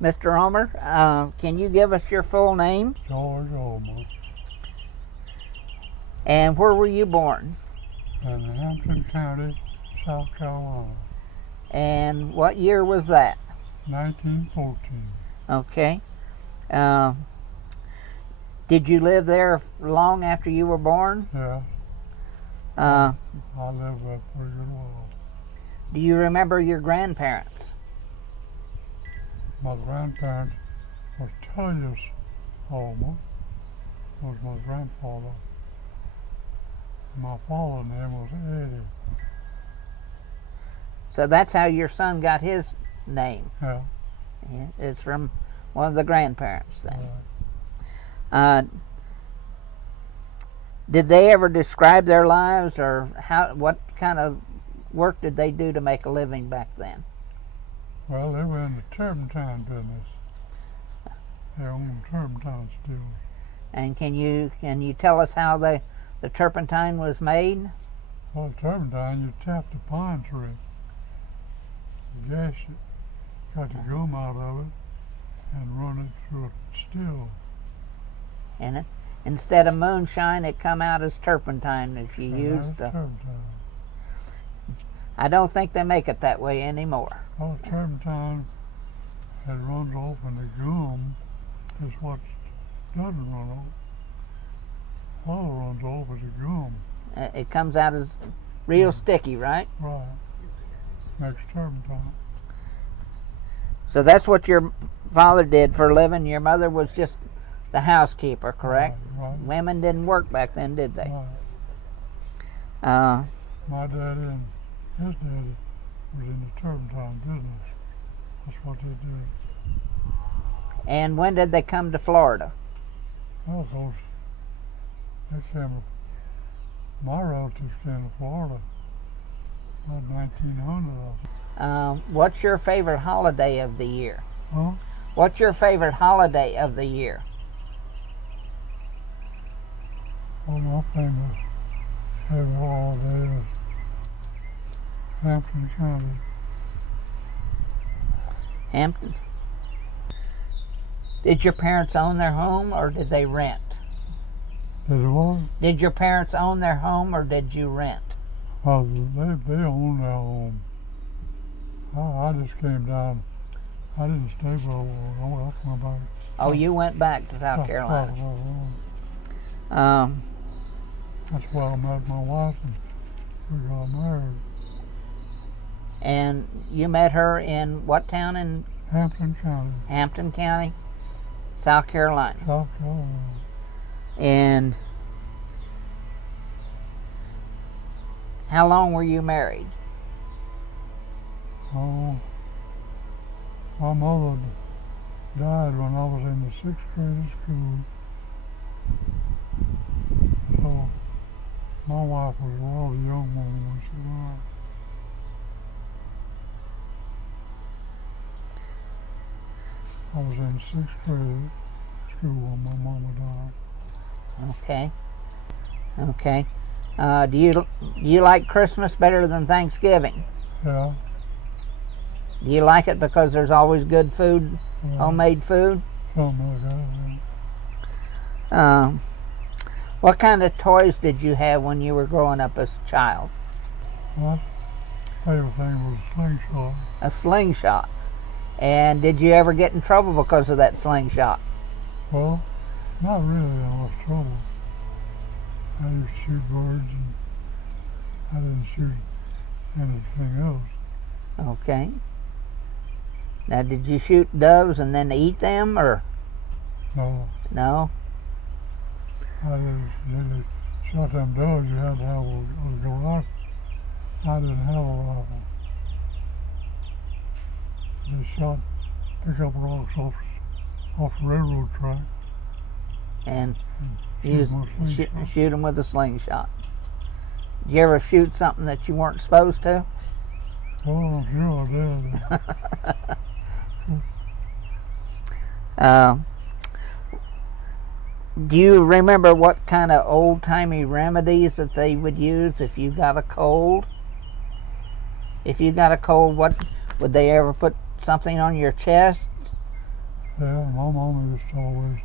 Mr. Ulmer, can you give us your full name? George Ulmer. And where were you born? In Hampton County, South Carolina. And what year was that? 1914. Okay. Did you live there long after you were born? Yeah, Uh, I lived there for a good while. do you remember your grandparents? My grandparents was Tullius Ulmer, was my grandfather. My father's name was Eddie. So that's how your son got his name. Yeah, It's from one of the grandparents then. right. Did they ever describe their lives, or what kind of work did they do to make a living back then? Well, they were in the turpentine business. They owned turpentine stills. And can you tell us how the turpentine was made? Well, turpentine, you tap the pine tree, you gas it, got the gum out of it, and run it through a still. And instead of moonshine, it come out as turpentine if you And used that's the. turpentine. I don't think they make it that way anymore. Well, turpentine, it runs off, and the gum is what doesn't run off. All runs off is the gum. It comes out as real sticky, right? Right. Makes turpentine. So that's what your father did for a living. Your mother was just the housekeeper, correct? Right. Women didn't work back then, did they? Right. My daddy and his daddy was in the turpentine business. That's what they did. And when did they come to Florida? Well, those, they came, my relatives came to Florida about 1900, I think. What's your favorite holiday of the year? Huh? What's your favorite holiday of the year? Well, my favorite holiday is Hampton County. Hampton? Did your parents own their home or did they rent? Did it what? Did your parents own their home or did you rent? Well, they owned their home. I just came down. I didn't stay for a while. I went back. Oh, you went back to South Carolina. That's where I met my wife and we got married. And you met her in what town in Hampton County, Hampton County, South Carolina? South Carolina. And how long were you married? Oh, my mother died when I was in the 6th grade of school. So my wife was a rather young woman when she died. I was in 6th grade school when my mama died. Okay. Okay. Do you like Christmas better than Thanksgiving? Yeah. Do you like it because there's always good food, homemade food? Something like that, yeah. What kind of toys did you have when you were growing up as a child? My favorite thing was a slingshot. A slingshot. And did you ever get in trouble because of that slingshot? Well, not really in much trouble. I used to shoot birds and I didn't shoot anything else. Okay. Now, did you shoot doves and then eat them, or? No, No? I didn't really shot them doves. You had to have a rifle. I didn't have a rifle. Just shot, pick up rocks off the railroad track. And Shoot shoot them with a slingshot. Did you ever shoot something that you weren't supposed to? Well, I'm sure I did. Do you remember what kind of old-timey remedies that they would use if you got a cold? If you got a cold, what would they ever put something on your chest Yeah, my mama used to always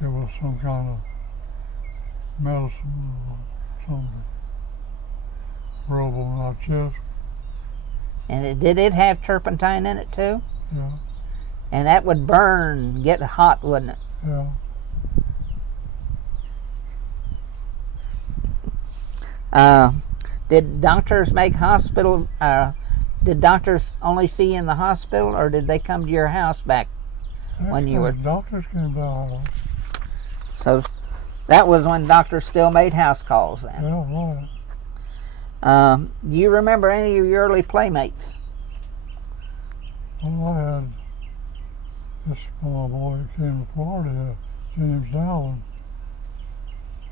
give us some kind of medicine or something. Rub on our chest. And did it have turpentine in it too? Yeah, And that would burn, get hot, wouldn't it? yeah. Did doctors make hospital? Did doctors only see you in the hospital, or did they come to your house back when you were? Doctors came to our house. So that was when doctors still made house calls then. Yeah, right. Do you remember any of your early playmates? Well, I had this small boy that came to Florida, James Dowling.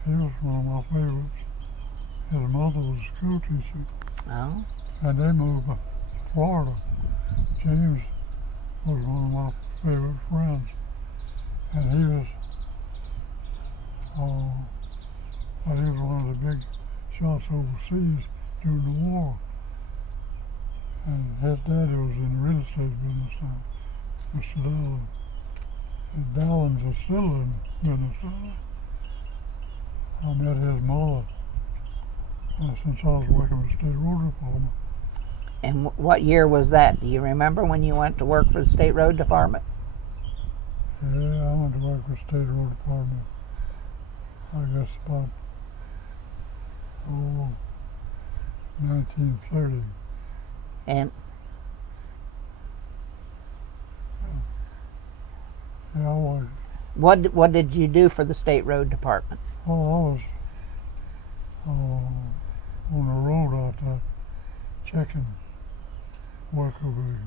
He was one of my favorites. His mother was a school teacher, Oh. and they moved to Florida. James was one of my favorite friends, and he was one of the big shots overseas during the war. And his daddy was in the real estate business now, Mr. Dowling. And Dowlings are still in business now. I met his mother since I was working with the State Road Department. And what year was that? Do you remember when you went to work for the State Road Department? Yeah, I went to work with the State Road Department, I guess about 1930. And Yeah, I was. what did you do for the State Road Department? Oh, I was on the road out there checking work of a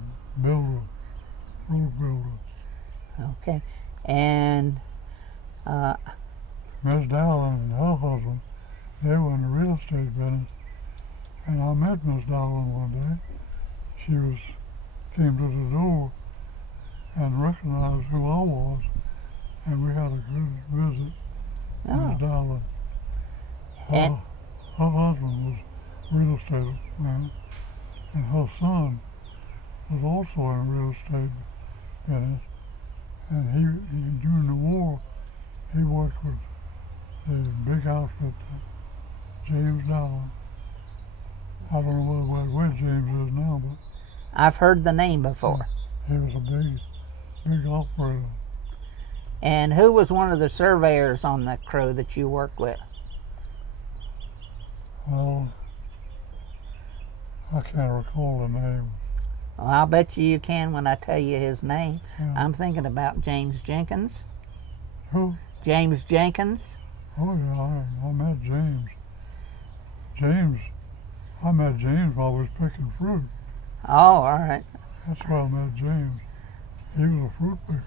builder, road builder. Okay. And Miss Dowling and her husband, they were in the real estate business. And I met Miss Dowling one day. She came to the door and recognized who I was, and we had a good visit. Miss Dowling. Her husband was a real estate man, and her son was also in real estate business. And he during the war, he worked with the big outfit, James Dowling. I don't know where James is now, but I've heard the name before. he was a big operator. And who was one of the surveyors on the crew that you worked with? Well, I can't recall the name. Well, I'll bet you can when I tell you his name. Yeah. I'm thinking about James Jenkins. Who? James Jenkins. Oh yeah, I met James. I met James while I was picking fruit. Oh, all right. That's where I met James. He was a fruit picker.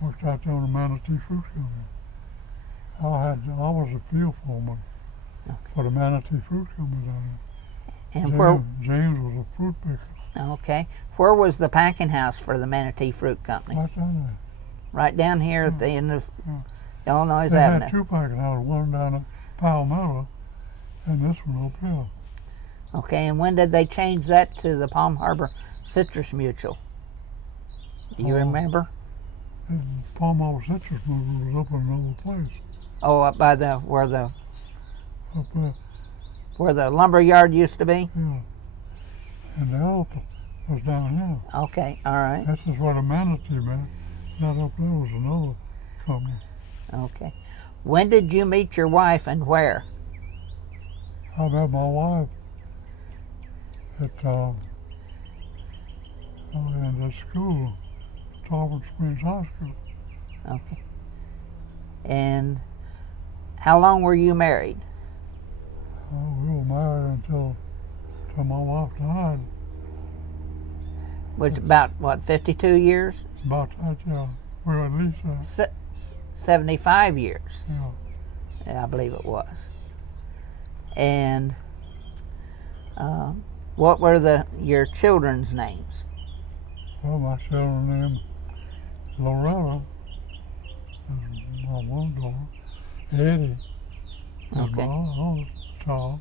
Worked out there on the Manatee Fruit Company. I was a field foreman for the Manatee Fruit Company down there. And James was a fruit picker. Okay. Where was the packing house for the Manatee Fruit Company? Right down there. Right down here at the end of Illinois They Avenue. had two packing houses, one down at Palmetto and this one up here. Okay, and when did they change that to the Palm Harbor Citrus Mutual? Do you remember? The Palm Harbor Citrus Mutual was up in another place. Oh, up by Up there, where the lumber yard used to be? yeah. And the other was down here. Okay, all right. This is where the Manatee met. That up there was another company. Okay. When did you meet your wife and where? I met my wife at in the school, Tarpon Springs High School. Okay. And how long were you married? We were married until my wife died. Was about, what, 52 years? About that, yeah. We were at least 75 years. yeah. Yeah, I believe it was. And what were your children's names? Well, my children's name Loretta is my one daughter. Eddie is Okay. my other child.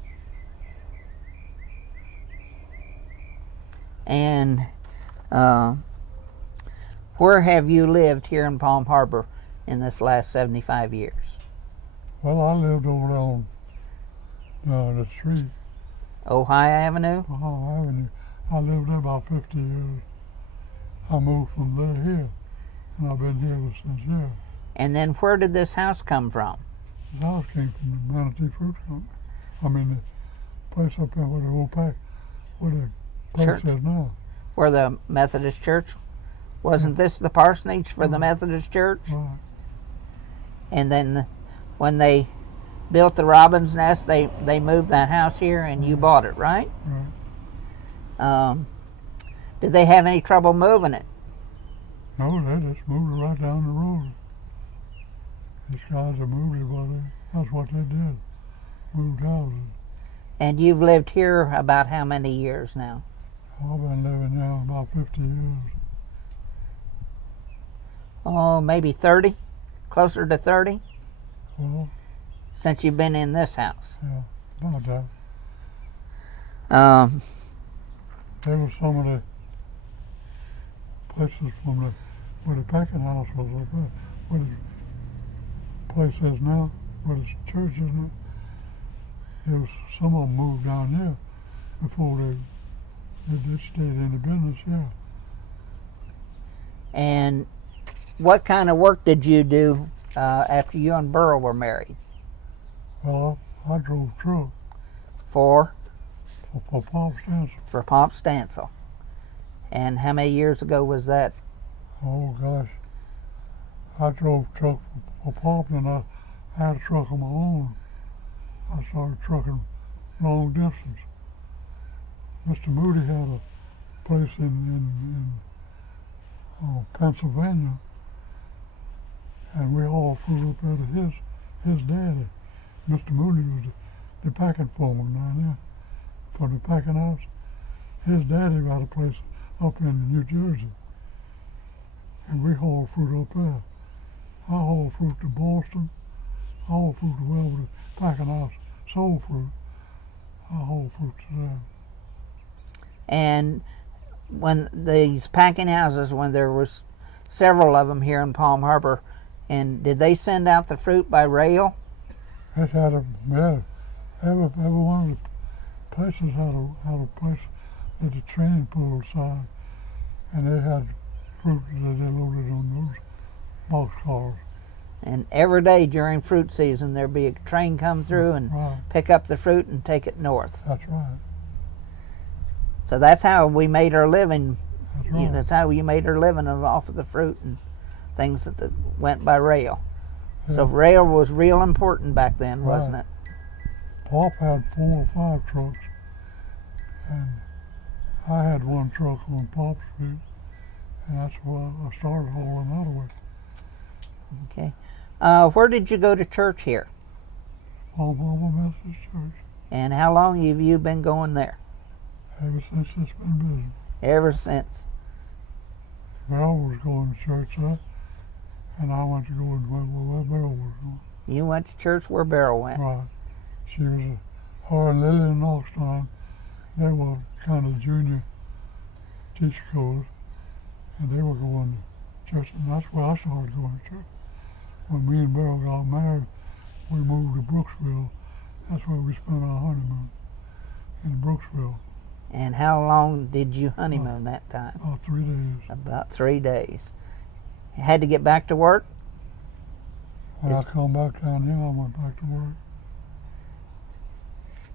And Where have you lived here in Palm Harbor in this last 75 years? Well, I lived over there on the street, Ohio Avenue? Ohio Avenue. I lived there about 50 years. I moved from there here, and I've been here ever since here. And then where did this house come from? This house came from the Manatee Fruit Company. I mean, the place up there where the old pack, where the place Church. is now. Where the Methodist Church? Wasn't this the parsonage for the Methodist Church? Right. And then when they built the Robin's Nest, they moved that house here and you bought it, right? Right. Did they have any trouble moving it? No, they just moved it right down the road. These guys that moved it, well, that's what they did. Moved houses. And you've lived here about how many years now? I've been living here about 50 years. Oh, maybe 30? Closer to 30? Well, Since you've been in this house. yeah, about that. Um, There was some of the places from where the packing house was up there, where the place is now, where the church is now. There was some of them moved down here before they stayed in the business here. and what kind of work did you do after you and Burl were married? Well, I drove truck For Pop Stansel. Pomp Stansel. And how many years ago was that? Oh gosh, I drove truck for Pop, and I had a truck of my own. I started trucking long distance. Mr. Moody had a place in Pennsylvania, and we all flew up there to his daddy. Mr. Moody was the packing foreman down there for the packing house. His daddy had a place up in New Jersey, and we hauled fruit up there. I hauled fruit to Boston. I hauled fruit to wherever the packing house sold fruit. I hauled fruit to them. And when these packing houses, when there was several of them here in Palm Harbor, and did they send out the fruit by rail? It had every one of the places had a place that the train pulled aside, and they had fruit that they loaded on those boxcars. And every day during fruit season, there'd be a train come through and Right, pick up the fruit and take it north. that's right. So that's how we made our living. That's You right. know, that's how you made our living off of the fruit and things that went by rail. So Yeah. rail was real important back then, wasn't Right. it? Pop had 4 or 5 trucks, and I had one truck on Pop Street, and that's why I started hauling that away. Okay. Where did you go to church here? Palm Harbor Methodist Church, And how long have you been going there? ever since it's been business. Ever since. Beryl was going to church there, and I went to go where Beryl was going. You went to church where Beryl went. Right. She was her and Lily and Austin, they were kind of junior teacher codes, and they were going to church, and that's where I started going to church. When me and Beryl got married, we moved to Brooksville. That's where we spent our honeymoon, in Brooksville, And how long did you honeymoon that time? about 3 days. About 3 days. Had to get back to work? When I come back down here, I went back to work.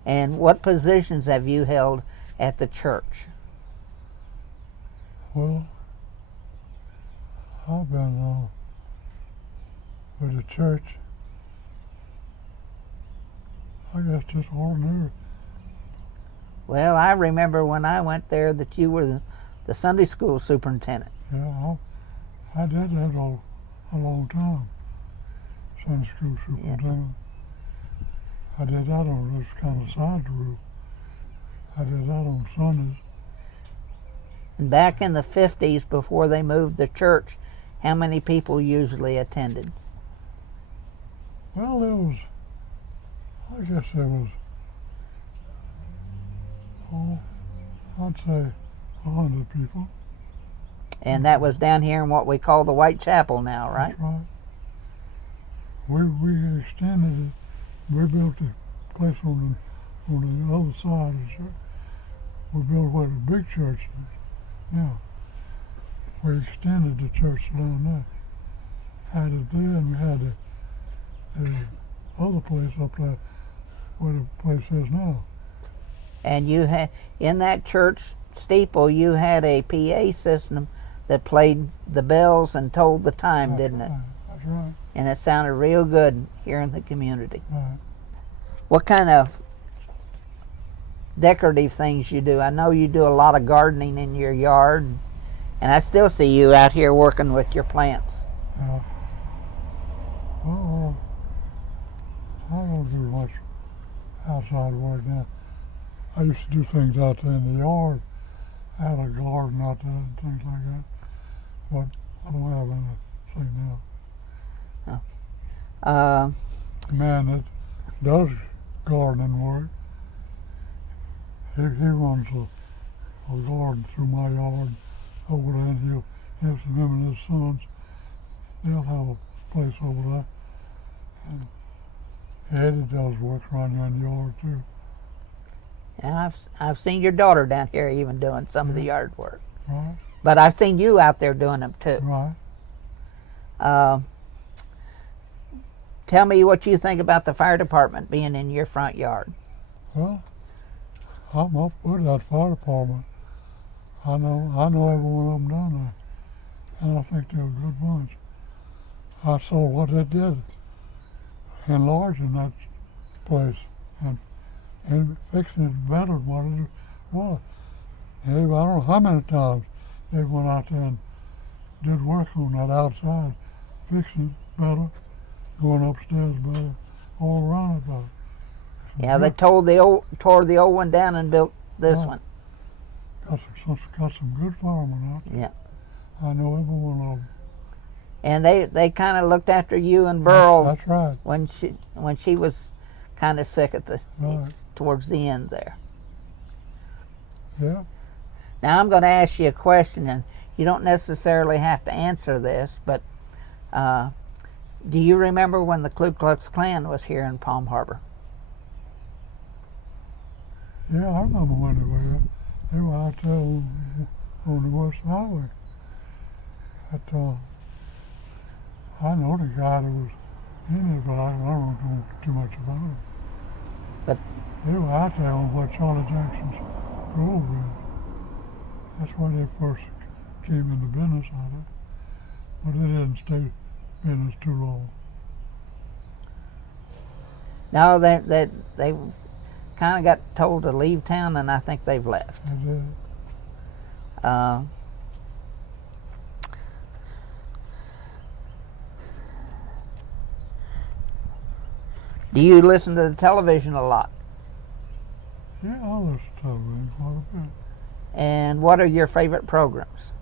And what positions have you held at the church? Well, I've been with the church, I guess just ordinary. Well, I remember when I went there that you were the Sunday school superintendent. Yeah, I did that a long time. Sunday school superintendent. I did that on this kind of side route. I did that on Sundays. And back in the 50s, before they moved the church, how many people usually attended? Well, I guess there was, I'd say 100 people. And that was down here in what we call the White Chapel now, right? That's right. We extended it. We built a place on the other side of the church. We built where the big church is. Yeah. We extended the church down there. Had it there, and we had the other place up there where the place is now. And you had, in that church steeple, you had a PA system that played the bells and told the time, That's didn't it? right. That's right. And it sounded real good here in the community. Right. What kind of decorative things you do? I know you do a lot of gardening in your yard, and I still see you out here working with your plants. Yeah. Well, I don't do much outside work now. I used to do things out there in the yard. I had a garden out there and things like that. But I don't have anything now. The man that does gardening work, he runs a garden through my yard over there, and he'll have some him and his sons. They'll have a place over there. And Eddie does work around here in the yard too. And I've seen your daughter down here even doing some of the yard work. Right. But I've seen you out there doing them too. Right. Tell me what you think about the fire department being in your front yard. Well, I'm up with that fire department. I know every one of them down there, and I think they're a good bunch. I saw what they did, enlarging that place and fixing it better than what it was. I don't know how many times they went out there and did work on that outside, fixing it better, going upstairs better, all around it better. Yeah, they tore the old one down and built this one. Got some good firemen out there. Yeah. I know every one of them. And they kind of looked after you and Burl. That's right. When she was kind of sick at Right. towards the end there. Yeah. Now I'm going to ask you a question, and you don't necessarily have to answer this, but do you remember when the Ku Klux Klan was here in Palm Harbor? Yeah, I remember when they were out there on the West Highway. I know the guy that was in it, but I don't know too much about him. But they were out there on what Charlie Jackson's grove is. That's why they first came into business out of it. But they didn't stay in business too long. no, they kind of got told to leave town, and I think they've left. They did. Do you listen to the television a lot? Yeah, I listen to television quite a bit. And what are your favorite programs?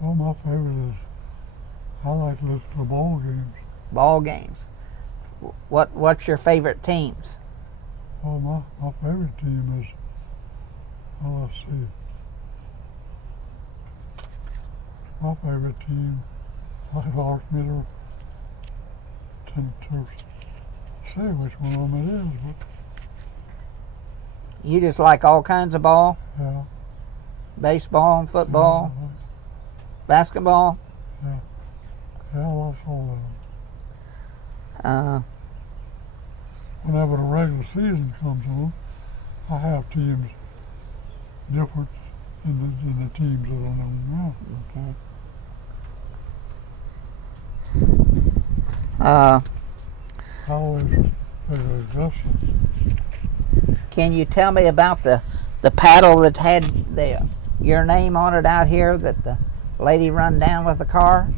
Well, my favorite is, I like to listen to ball games. Ball games. What's your favorite teams? Well, my favorite team is, well, let's see. My favorite team, I hard for me to say which one of them it is, but You just like all kinds of ball? yeah. Baseball and football, basketball? Yeah, I like all of them. Uh, Whenever the regular season comes on, I have teams different in the teams that are on now. okay. I always figure adjustments. Can you tell me about the paddle that had your name on it out here that the lady run down with the car?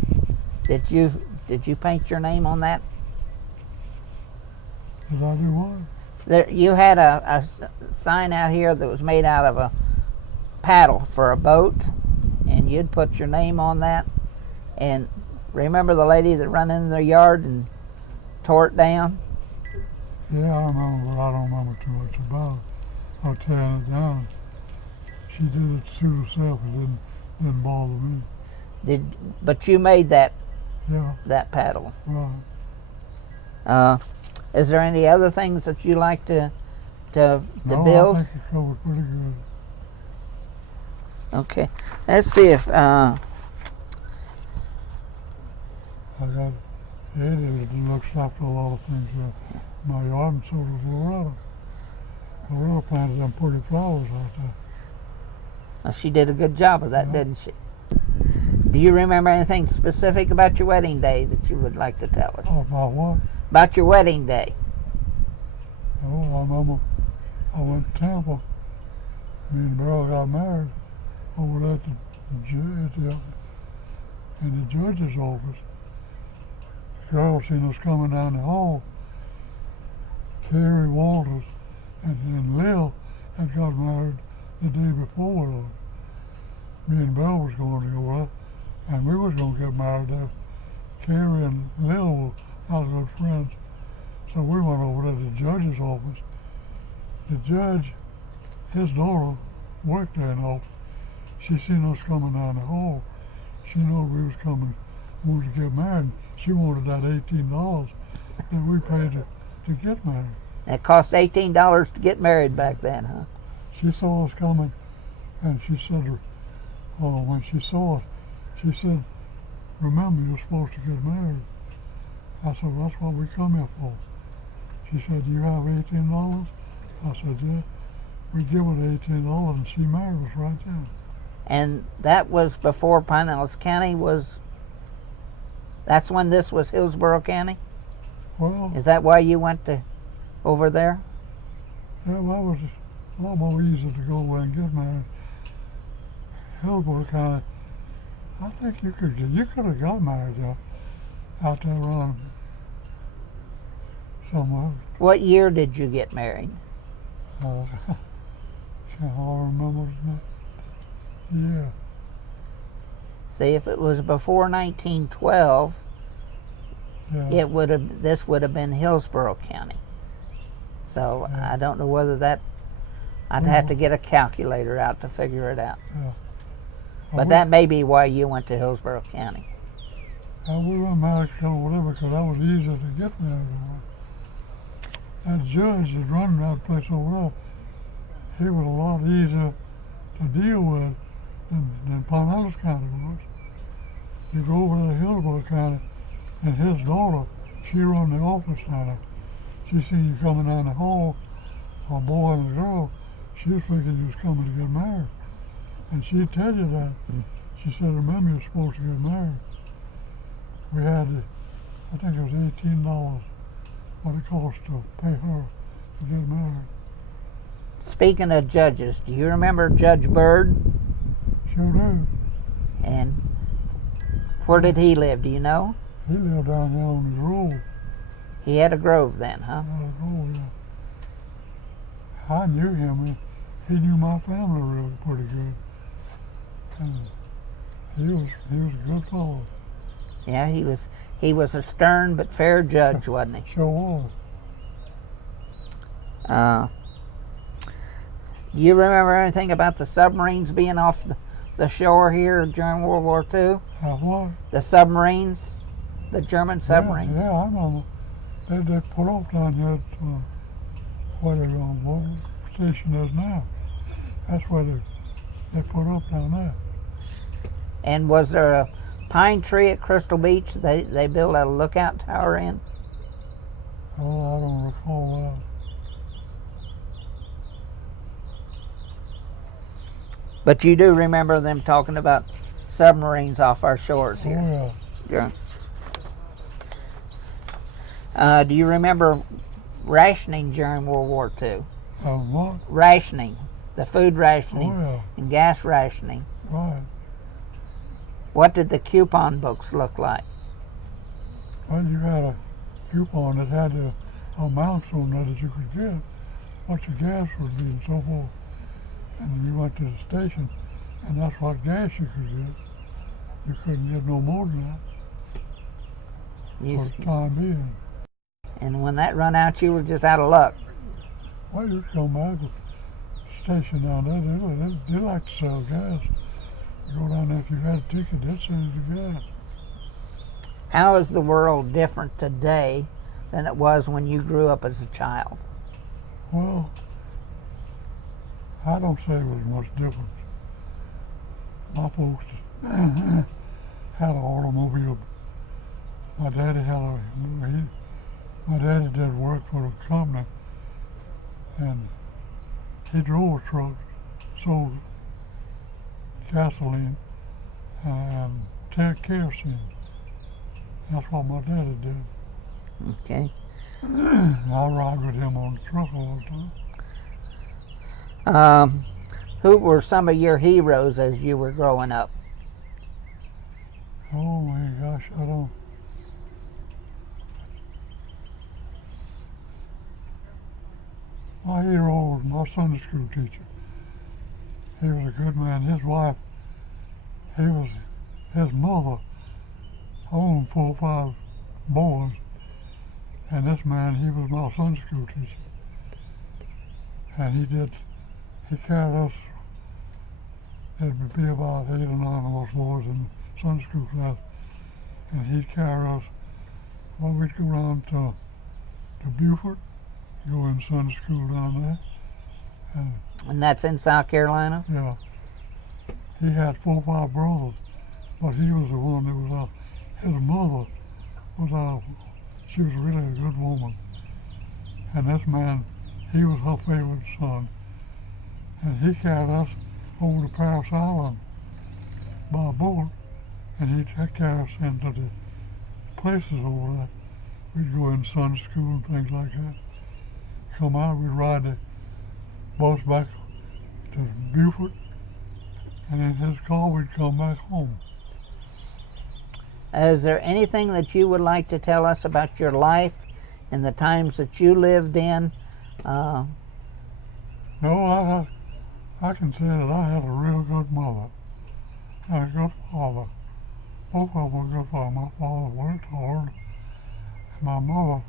Did you paint your name on that? Did I do what? You had a sign out here that was made out of a paddle for a boat, and you'd put your name on that. And remember the lady that run in their yard and tore it down? Yeah, I remember, but I don't remember too much about it. Or tearing it down. She did it to herself. It didn't bother me. But you made that Yeah, paddle. right. Is there any other things that you like to No, build? I think it covered pretty good. Okay, let's see if I got Eddie that looks after a lot of things in my yard, and so does Loretta. Loretta planted them pretty flowers out there. she did a good job of that, Yeah. didn't she? Do you remember anything specific about your wedding day that you would like to tell us? Oh, about what? About your wedding day. Oh, I remember I went to Tampa. Me and Beryl got married over there at in the judge's office. The girl seen us coming down the hall. Terry Walters and Lil had got married the day before. Me and Beryl was going to go there, and we was going to get married there. Terry and Lil were our good friends. So we went over to the judge's office. The judge, his daughter, worked there in the office. She seen us coming down the hall. She knew we was coming, wanted to get married. She wanted that $18 that we paid to get married. It cost $18 to get married back then, huh? She saw us coming, and she said, when she saw us, she said, "Remember, you're supposed to get married." I said, "That's what we come here for." She said, "Do you have $18? I said, "Yeah." We give her the $18, and she married us right there. And that was before Pinellas County was. That's when this was Hillsborough County? Well, Is that why you went over there? yeah, that was a lot more easy to go away and get married. Hillsborough County, I think you could have got married out there around somewhere. What year did you get married? I can't remember his name. Yeah. See, if it was before 1912, Yeah. this would have been Hillsborough County. So Yeah. I don't know whether that. I'd have to get a calculator out to figure it out. Yeah. But that may be why you went to Hillsborough County. We went married or whatever because that was easy to get married. That judge that run that place over there, he was a lot easier to deal with than Pinellas County was. You go over to Hillsborough County, and his daughter, she run the office down there. She seen you coming down the hall, a boy and a girl. She was thinking you was coming to get married. And she'd tell you that. She said, "Remember, you're supposed to get married." We had, I think it was $18 what it cost to pay her to get married. Speaking of judges, do you remember Judge Byrd? Sure do. And where did he live? Do you know? He lived down there on his road. He had a grove then, huh? Yeah. I knew him. He knew my family really pretty good. And he was a good fellow. Yeah, he was a stern but fair judge, wasn't he? Sure was. Do you remember anything about the submarines being off the shore here during World War II? What? The submarines, the German submarines. Yeah, I remember. They put off down here at what station is now. That's where they put up down there. And was there a pine tree at Crystal Beach they built a lookout tower in? Oh, I don't recall that. But you do remember them talking about submarines off our shores here. Oh, yeah. Yeah. Do you remember rationing during World War II? What? Rationing, the food rationing Oh, yeah. and gas rationing. Right. What did the coupon books look like? Well, you had a coupon that had the amounts on there that you could get, what your gas would be and so forth. And you went to the station, and that's what gas you could get. You couldn't get no more than that for the time being. And when that run out, you were just out of luck. Well, you'd come back to the station down there. They like to sell gas. You go down there, if you had a ticket, that says you got it. How is the world different today than it was when you grew up as a child? Well, I don't say it was much different. My folks had an automobile. My daddy did work for the company, and he drove a truck, sold gasoline and kerosene. That's what my daddy did. Okay. I ride with him on the truck all the time. Who were some of your heroes as you were growing up? Oh my gosh, I don't. My hero was my Sunday school teacher. He was a good man. His wife, his mother owned 4 or 5 boys, and this man, he was my Sunday school teacher. And he carried us, there would be about 8 or 9 of us boys in the Sunday school class, and he'd carry us, well, we'd go down to Beaufort, go in Sunday school down there. And that's in South Carolina? Yeah. He had 4 or 5 brothers, but he was the one that was his mother she was really a good woman. And this man, he was her favorite son. And he carried us over to Paris Island by boat, and he'd carry us into the places over there. We'd go in Sunday school and things like that. Come out, we'd ride the bus back to Beaufort, and in his car we'd come back home. Is there anything that you would like to tell us about your life and the times that you lived in? No, I can say that I had a real good mother and a good father. Both of them were good fathers. My father worked hard, and my mother,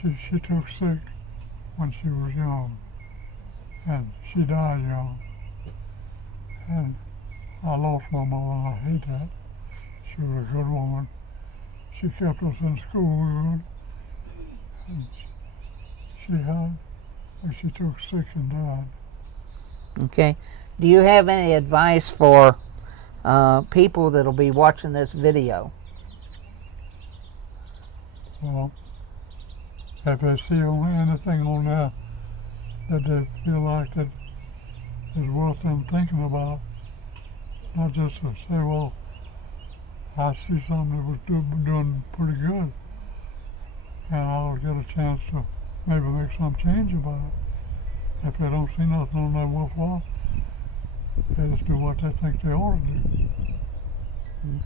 she took sick when she was young, and she died young. And I lost my mother, and I hate that. She was a good woman. She kept us in school, and she took sick and died. Okay. Do you have any advice for people that'll be watching this video? Well, if they see anything on there that they feel like that is worth them thinking about, not just to say, well, I see something that was doing pretty good, and I'll get a chance to maybe make some change about it. If they don't see nothing on there worthwhile, they just do what they think they ought to do.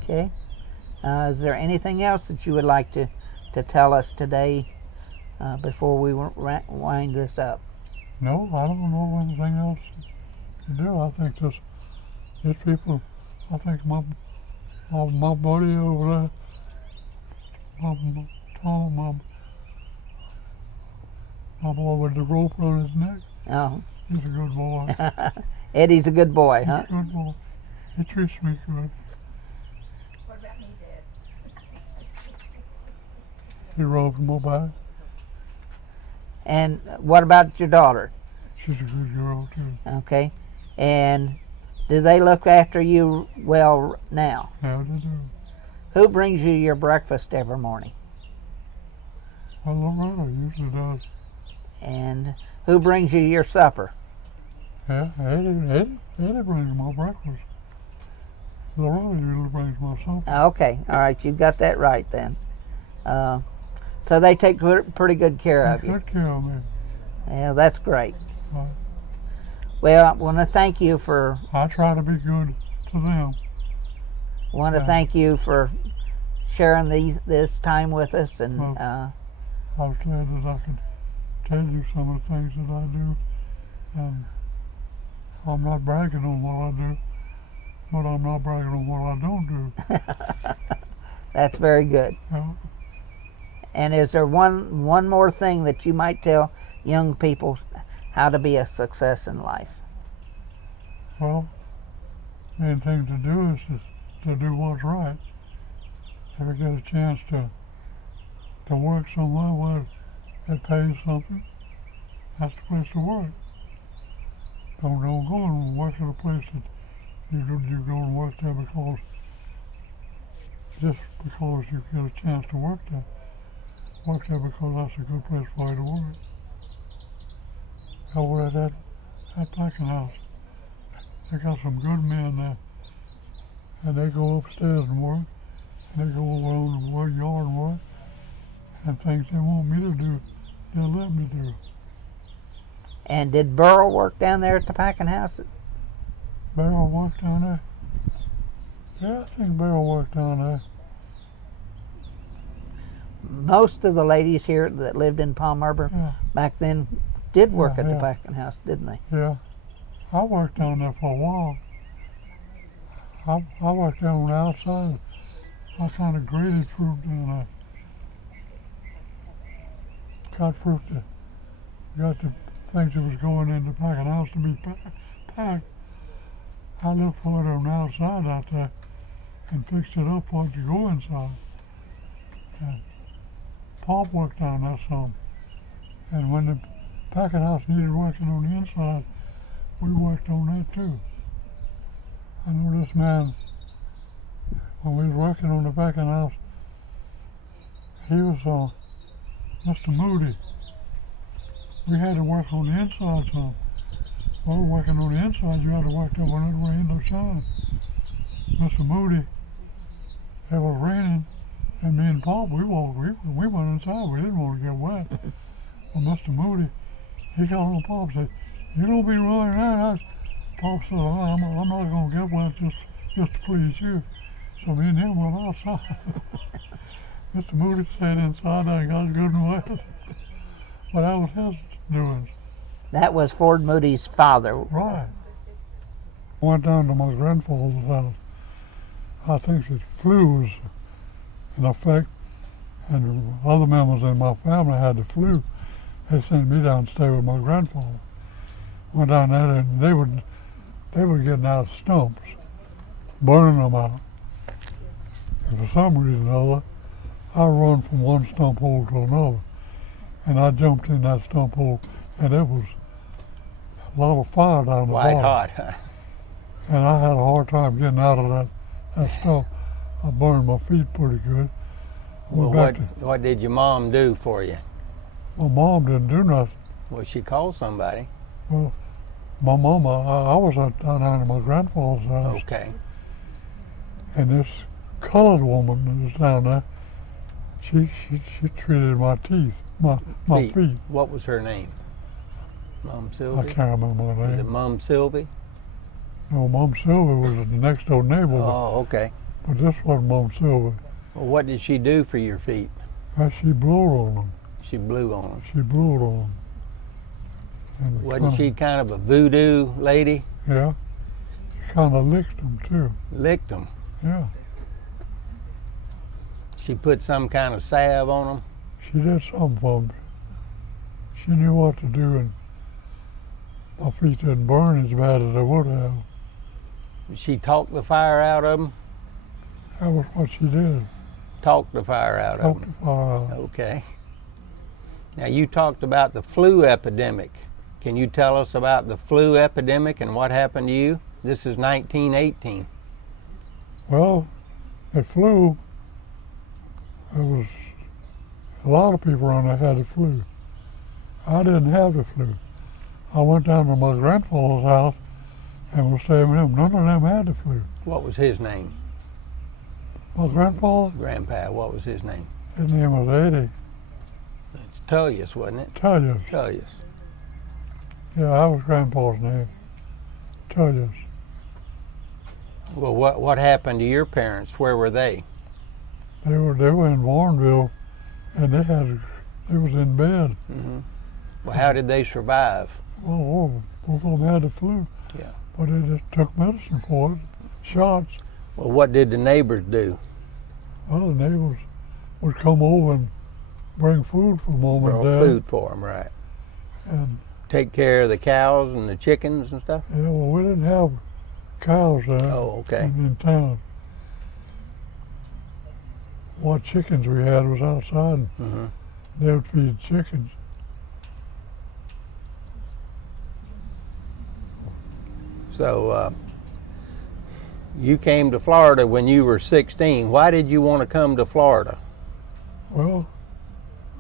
Okay. Is there anything else that you would like to tell us today before we wind this up? No, I don't know anything else to do. I think these people, I think my buddy over there, Tom, my boy with the rope on his neck, Oh. he's a good boy. Eddie's a good boy, huh? He's a good boy. He treats me good. What about me, Dad? He rubs my back. And what about your daughter? She's a good girl, too. Okay. And do they look after you well now? Yeah, they do. Who brings you your breakfast every morning? Well, Loretta usually does. And who brings you your supper? Yeah, Eddie brings my breakfast. Loretta usually brings my supper. Okay. All right. You've got that right then. So they take pretty good care of you. They take care of me. Yeah, that's great. Right. Well, I want to thank you for. I try to be good to them. Want to thank you for sharing this time with us, and I was glad that I could tell you some of the things that I do, and I'm not bragging on what I do, but I'm not bragging on what I don't do. That's very good. Yeah. And is there one more thing that you might tell young people how to be a success in life? Well, main thing to do is to do what's right. If you get a chance to work somewhere where it pays something, that's the place to work. Don't go and work at a place that you go and work there just because you get a chance to work there. Work there because that's a good place for you to work. Over at that packing house, they got some good men there, and they go upstairs and work, and they go over on the yard and work, and things they want me to do, they'll let me do. And did Burl work down there at the packing house? Beryl worked down there? Yeah, I think Beryl worked down there. Most of the ladies here that lived in Palm Harbor back then did work at the Yeah. packing house, didn't they? Yeah, I worked down there for a while. I worked down on the outside. I kind of graded fruit down there. Got fruit got the things that was going in the packing house to be packed. I looked for it on the outside out there and fixed it up for it to go inside. And Pop worked down there some. And when the packing house needed working on the inside, we worked on that too. I know this man, when we was working on the packing house, he was Mr. Moody. We had to work on the inside some. Well, working on the inside, you had to work there when it rained or shine. Mr. Moody, it was raining, and me and Pop, we went inside. We didn't want to get wet. Well, Mr. Moody, he got on Pop and said, "You don't be running around." Pop said, "I'm not going to get wet just to please you." So me and him went outside. Mr. Moody stayed inside there and got good and wet. But that was his doings. That was Ford Moody's father. Right. I went down to my grandfather's house. I think the flu was in effect, and other members in my family had the flu. They sent me down to stay with my grandfather. Went down there and they were getting out stumps, burning them out. And for some reason or other, I run from one stump hole to another. And I jumped in that stump hole, and it was a lot of fire down the White bottom. hot, huh? And I had a hard time getting out of that stump. I burned my feet pretty good. Well, Went back what did your mom do for you? my mom didn't do nothing. Well, she called somebody. Well, my mama, I was down at my grandfather's house, Okay. and this colored woman that was down there, she treated my teeth, my feet. What was her name? Mom I Sylvie? can't remember her Was it name. Mom Sylvie? No, Mom Silver was the next door neighbor, Oh, okay. but this wasn't Mom Silver. Well, what did she do for your feet? She blew on them. She blew on them. She blew on them. And Wasn't she kind of a voodoo lady? Yeah. She kind of licked them too. Licked them. Yeah. She put some kind of salve on them. She did something for them. She knew what to do, and my feet didn't burn as bad as they would have. She talked the fire out of them. That was what she did. Talked the fire out of Talked them. the fire out. Okay. Now you talked about the flu epidemic. Can you tell us about the flu epidemic and what happened to you? This is 1918. Well, it flew. There was a lot of people around there had the flu. I didn't have the flu. I went down to my grandfather's house and was staying with him. None of them had the flu. What was his name? My grandfather, Grandpa, what was his name? his name was Eddie. It's Tullius, wasn't it? Tullius. Tullius. Yeah, that was Grandpa's name. Tullius. Well, what happened to your parents? Where were they? They were in Warrenville, and they was in bed. Mm-hmm. Well, how did they survive? Well, both of them had the flu. Yeah. But they just took medicine for it, shots. Well, what did the neighbors do? Well, the neighbors would come over and bring food for Mom and Brought Dad. food for them, right? And Take care of the cows and the chickens and stuff? yeah, well, we didn't have cows there. Oh, okay. In town. What chickens we had was outside. Mm-hmm. They would feed chickens. So you came to Florida when you were 16. Why did you want to come to Florida? Well,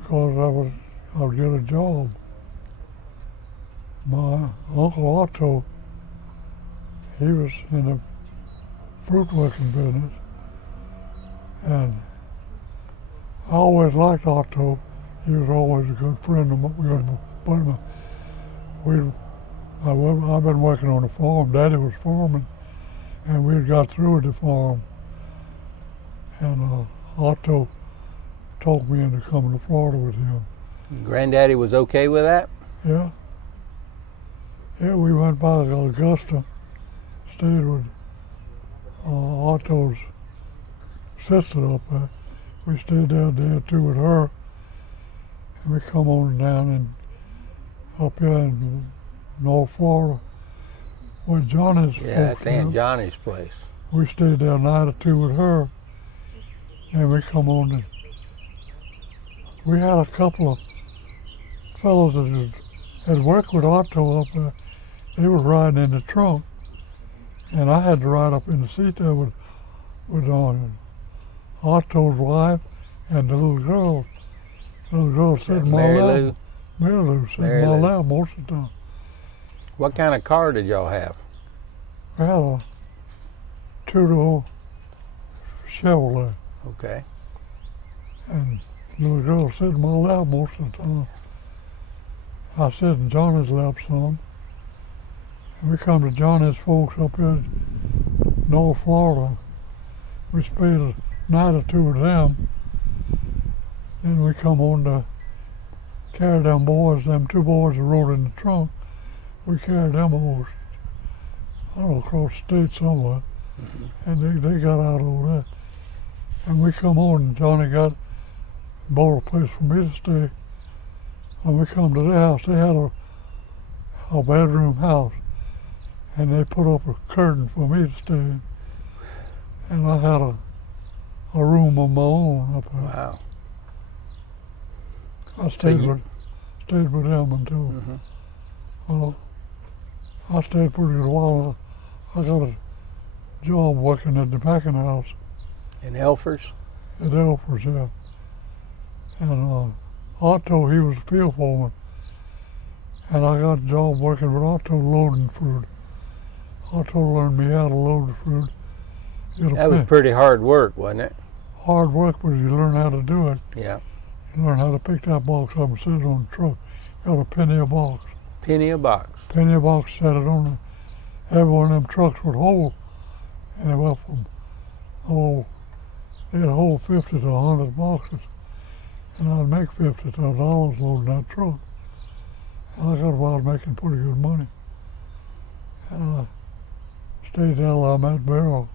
because I would get a job. My Uncle Otto, he was in the fruit working business, and I always liked Otto. He was always a good friend of mine. I've been working on the farm. Daddy was farming, and we had got through with the farm. And Otto talked me into coming to Florida with him. Granddaddy was okay with that? Yeah. Yeah, we went by Augusta, stayed with Otto's sister up there. We stayed down there too with her, and we come on down and up here in North Florida, where Johnny's Yeah, folks that's Aunt live. Johnny's place. We stayed there a night or two with her, and we come on and we had a couple of fellows that had worked with Otto up there. They were riding in the trunk, and I had to ride up in the seat there with Otto's wife and the little girl. The little girl sitting in my Mary lap. Lou, Mary Lou sitting Mary in my Lou. lap most of the time. what kind of car did y'all have? We had a two-door Chevrolet, Okay. and the little girl sitting in my lap most of the time. I sit in Johnny's lap some. And we come to Johnny's folks up here in North Florida. We spent a night or two with them. Then we come on to carry them boys, them two boys that rode in the trunk. We carried them over, I don't know, across the state somewhere. And they got out over there. And we come on and Johnny bought a place for me to stay. When we come to their house, they had a bedroom house. And they put up a curtain for me to stay in. And I had a room of my own up there. Wow. I stayed you- with them until, well, I stayed pretty good while. I got a job working at the packing house In Elfers? at Elfers, yeah. And Otto, he was a field foreman. And I got a job working with Otto loading fruit. Otto learned me how to load the fruit. That was pretty hard work, wasn't it? hard work, but you learn how to do it. Yeah. You learn how to pick that box up and set it on the truck. Got a penny a box. Penny a box. Penny a box, set it on the, every one of them trucks would hold. And it went from, they'd hold 50 to 100 boxes. And I'd make $50 loading that truck. And I got about making pretty good money. And I stayed there till I met Beryl.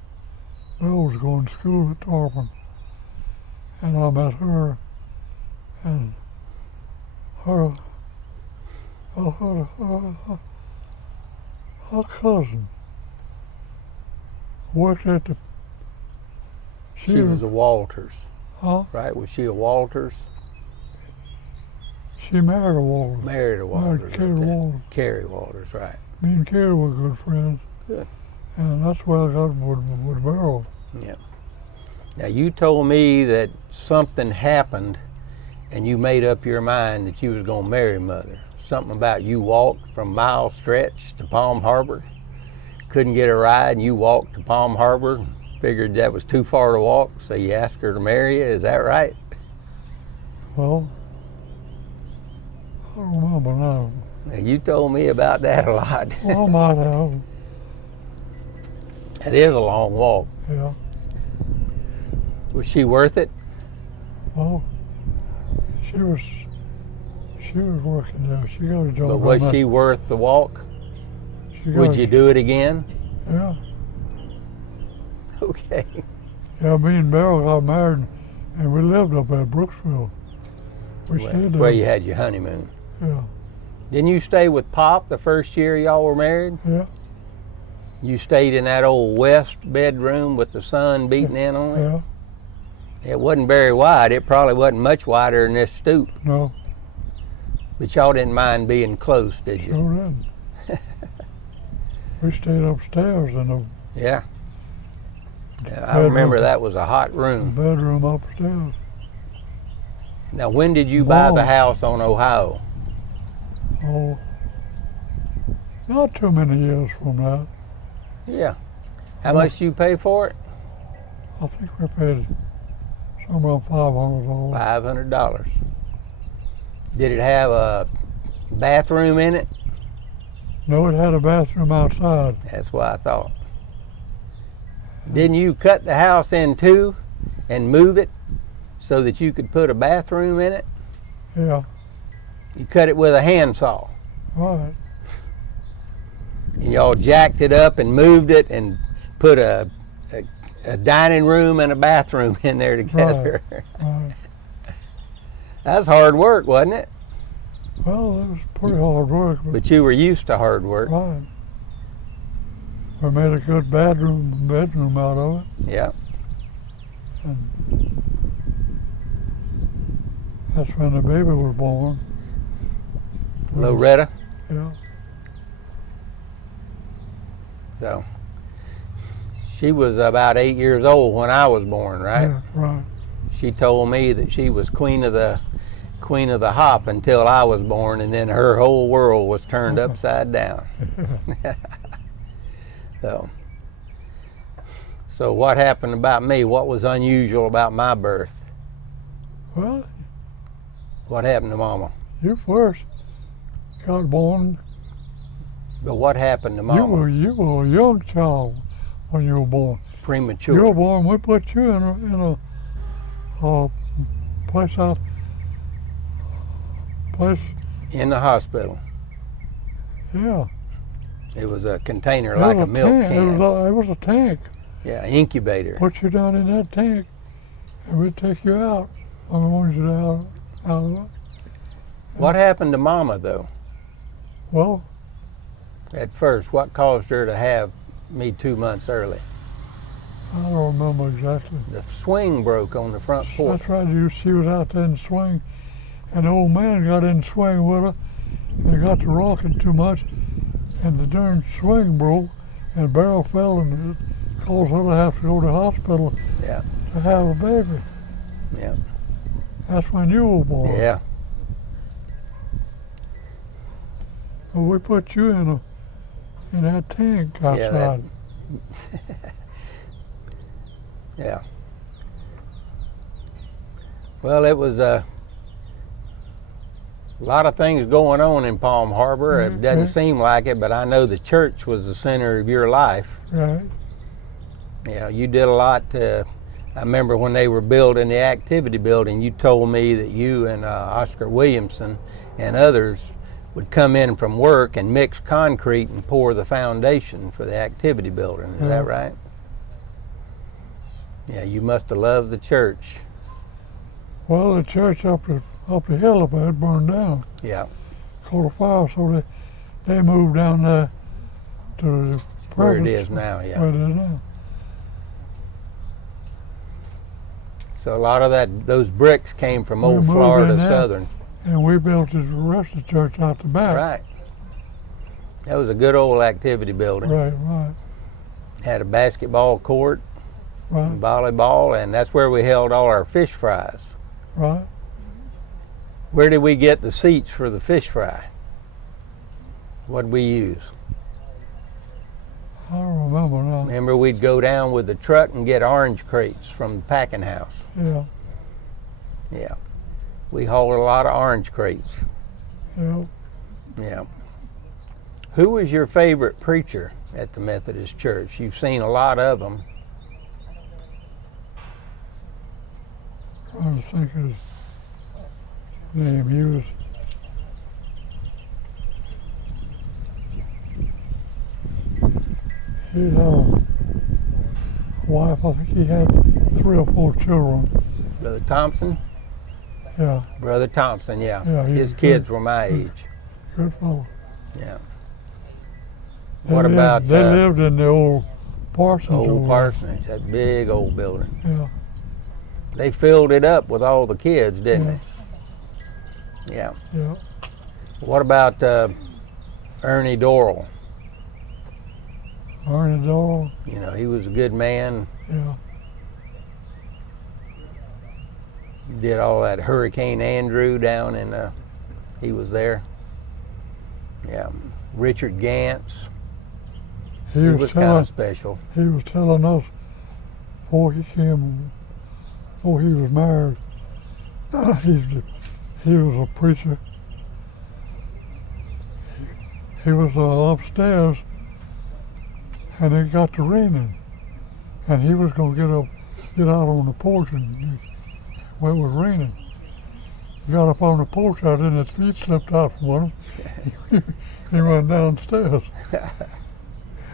Beryl was going to school at Tarpon. And I met her. And her cousin worked at the, She was a Walters, huh? right? Was she a Walters? She married a Walter. Married a Walters. Married Carrie okay. Walters. Carrie Walters, right. Me and Carrie were good friends. Good. And that's where I got with Beryl. Yeah. Now you told me that something happened and you made up your mind that you was going to marry Mother. Something about you walked from Mile Stretch to Palm Harbor. Couldn't get a ride and you walked to Palm Harbor. Figured that was too far to walk, so you asked her to marry you. Is that right? Well, I don't remember now. Now, you told me about that a lot. Well, I might have. It is a long walk. Yeah. Was she worth it? Well, she was working there. She got a job. But was on that. she worth the walk? She got Would a- you do it again? Yeah. Okay. Yeah, me and Beryl got married, and we lived up at Brooksville. We Well, stayed that's there. where you had your honeymoon. Yeah. Didn't you stay with Pop the first year y'all were married? Yeah. You stayed in that old west bedroom with the sun beating in on it? Yeah. It wasn't very wide. It probably wasn't much wider than this stoop. No. But y'all didn't mind being close, did you? Sure didn't. We stayed upstairs in the Yeah. I remember that was a hot room. bedroom upstairs. Now, when did you buy the Long. house on Ohio? Oh, not too many years from that. Yeah. How much did you pay for it? I think we paid somewhere around $500. $500. Did it have a bathroom in it? No, it had a bathroom outside. That's what I thought. Didn't you cut the house in two and move it so that you could put a bathroom in it? Yeah, You cut it with a handsaw. right. And y'all jacked it up and moved it and put a dining room and a bathroom in there together. Right. That's hard work, wasn't it? Well, it was pretty hard work, But you were used to hard work. right. We made a good bedroom out of it. Yeah. And that's when the baby was born. Loretta. Yeah, So she was about 8 years old when I was born, right? yeah, right. She told me that she was queen of the hop until I was born, and then her whole world was turned upside down. So what happened about me? What was unusual about my birth? Well, What happened to Mama? you first got born. But what happened to Mama? You were a young child when you were born. Premature. You were born. We put you in a place out. Place. In the hospital. Yeah. It was a container It like was a milk tank. can. It was a tank. Yeah, incubator. Put you down in that tank, and we'd take you out when we wanted you out of it. What happened to Mama, though, Well, at first? What caused her to have me 2 months early? I don't remember exactly. The swing broke on the front porch. That's right. She was out there in the swing, and the old man got in the swing with her, and got to rocking too much, and the darn swing broke, and the barrel fell, and it caused her to have to go to the hospital Yeah. to have a baby. Yeah. That's when you were born. Yeah. But we put you in that tank outside. Yeah, Yeah. Well, it was a lot of things going on in Palm Harbor. It doesn't seem like it, but I know the church was the center of your life. Right. Yeah, you did a lot to, I remember when they were building the activity building, you told me that you and Oscar Williamson and others would come in from work and mix concrete and pour the foundation for the activity building. Is that right? Yeah, you must have loved the church. Well, the church up the hill up there burned down. Yeah. Caught a fire, so they moved down there to the Where it present- is now, yeah. Where it is now. So a lot of those bricks came from We old moved Florida in there. Southern. And we built the rest of the church out the back. Right. That was a good old activity building. Right, right, Had a basketball court, right, volleyball, and that's where we held all our fish fries. right. Where did we get the seats for the fish fry? What did we use? I don't remember now. Remember, we'd go down with the truck and get orange crates from the packing house. Yeah, Yeah. We hauled a lot of orange crates. yeah. Yeah. Who was your favorite preacher at the Methodist Church? You've seen a lot of them. Trying to think of his name. He was. He had a wife. I think he had 3 or 4 children. Brother Thompson? Yeah, Brother Thompson, yeah. Yeah, he His was kids good. were my age. good fellow. Yeah. What about They lived in the old parsonage. old over parsonage, that big old building? there. Yeah. They filled it up with all the kids, didn't Yeah. they? Yeah. Yeah. What about Ernie Dorrell? Ernie Dorrell. You know, he was a good man. Yeah. Did all that Hurricane Andrew down in, he was there. Yeah. Richard Gantz. He was kind of special. He was telling us before he was married, he was a preacher. He was upstairs, and it got to raining, and he was going to get out on the porch, and when it was raining, he got up on the porch out, and his feet slipped out from him. He went downstairs,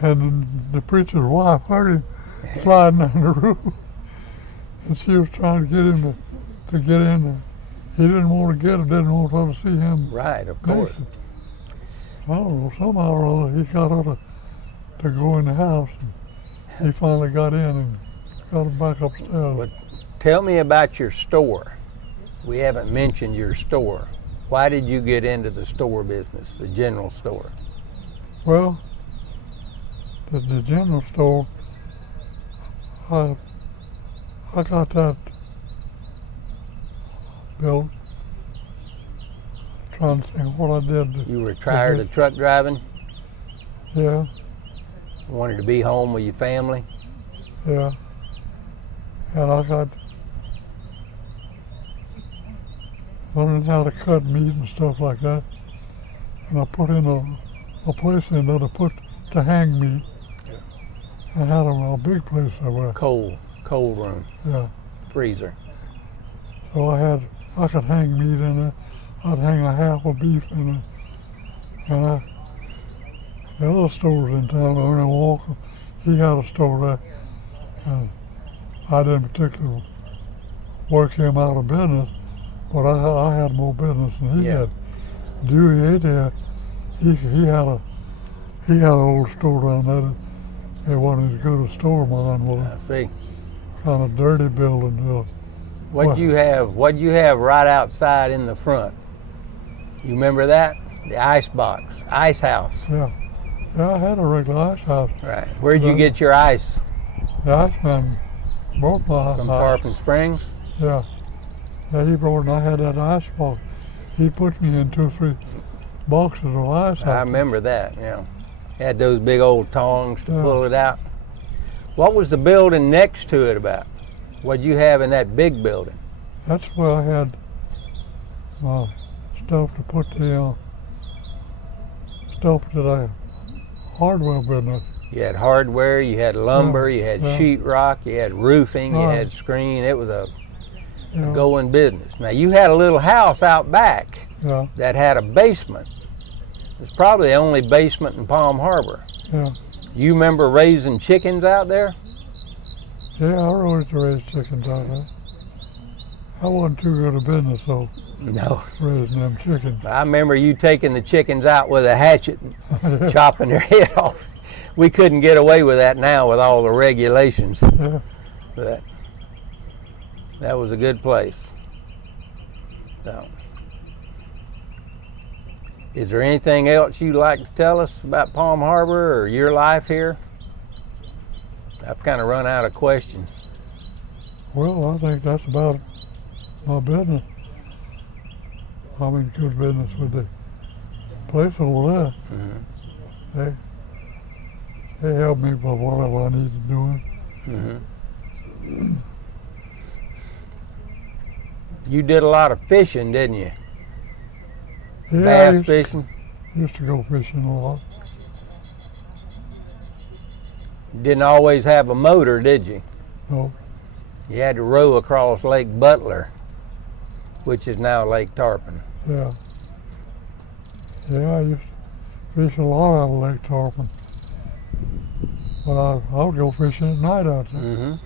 and the preacher's wife heard him sliding down the roof, and she was trying to get him to get in there. He didn't want to get him, didn't want her to see him. Right, of course. naked. I don't know, somehow or other he got her to go in the house, and he finally got in and got him back upstairs. What, tell me about your store. We haven't mentioned your store. Why did you get into the store business, the general store? Well, the general store, I got that built. Trying to think what I did. You were tired of truck driving? Yeah, Wanted to be home with your family? yeah. And I got learning how to cut meat and stuff like that. And I put in a place in there to hang meat. I had a big place there. Cold room, Yeah. freezer. So I could hang meat in there. I'd hang a half a beef in there. And the other stores in town, Ernie Walker, he had a store there. And I didn't particularly work him out of business, but I had more business than he Yeah. had. Dewey Adair, he had an old store down there that it wasn't as good a store mine was. I see. Kind of dirty building. What'd you have right outside in the front? You remember that? The ice box, ice house. Yeah. Yeah, I had a regular ice house. Right. Where'd you get your ice? The iceman brought my From ice. Tarpon Springs? Yeah. Yeah, he brought, and I had that ice box. He put me in 2 or 3 boxes of ice. I remember that, yeah. Had those big old tongs to Yeah. pull it out. What was the building next to it about? What'd you have in that big building? That's where I had my stuff to put the stuff that I hardware business. You had hardware, you had lumber, you had Yeah. sheetrock, you had roofing, you Right. had screen. It was a You know, going business. Now you had a little house out back Yeah, that had a basement. It's probably the only basement in Palm Harbor. yeah. You remember raising chickens out there? Yeah, I raised chickens out there. I wasn't too good at business though, No. raising them chickens. I remember you taking the chickens out with a hatchet and chopping their head off. We couldn't get away with that now with all the regulations. Yeah. But that was a good place. So, is there anything else you'd like to tell us about Palm Harbor or your life here? I've kind of run out of questions. Well, I think that's about my business. I'm in good business with the place over there. They help me with whatever I need to do. You did a lot of fishing, didn't you? Yeah, I Bass fishing. used to go fishing a lot. You didn't always have a motor, did you? So, You had to row across Lake Butler, which is now Lake Tarpon. yeah. Yeah, I used to fish a lot out of Lake Tarpon. But I would go fishing at night out there.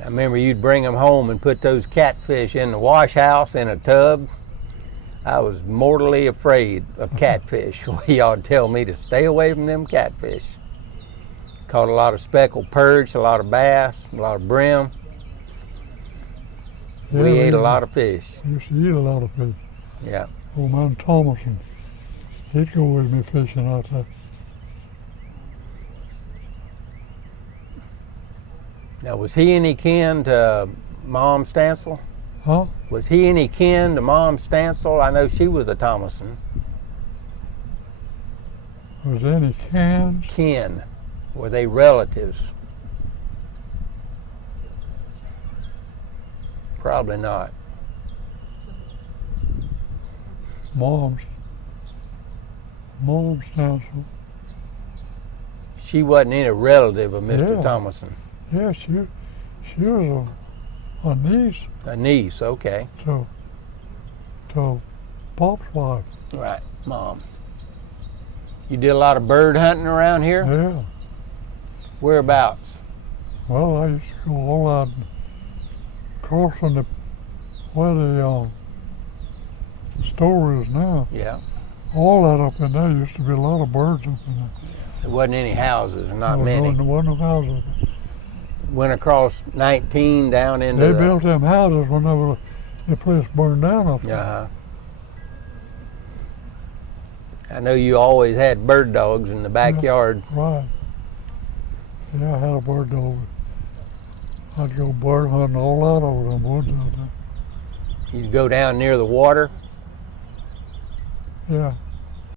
I remember you'd bring them home and put those catfish in the wash house in a tub I was mortally afraid of catfish. Y'all tell me to stay away from them catfish. Caught a lot of speckled perch, a lot of bass, a lot of brim. Yeah, We ate a lot of fish. Used to eat a lot of fish. Yeah. Old man Thomason, he'd go with me fishing out there. Now, was he any kin to Mom Stansel? Huh? Was he any kin to Mom Stansel? I know she was a Thomason. Was there any cans? Kin. Were they relatives? Probably not. Mom's Stansel. She wasn't any relative of Mr. Yeah. Thomason. Yeah, she was a niece A niece, okay. to Pop's wife. Right, Mom. You did a lot of bird hunting around here? Yeah. Whereabouts? Well, I used to go all out crossing where the store is now. Yeah. All that up in there used to be a lot of birds up in there. There wasn't any houses, or not There many. wasn't no houses. Went across 19 down into They the... built them houses whenever the place burned down up there. Uh-huh. I know you always had bird dogs in the backyard. Right. Yeah, I had a bird dog. I'd go bird hunting all out over them woods out there. You'd go down near the water. Yeah.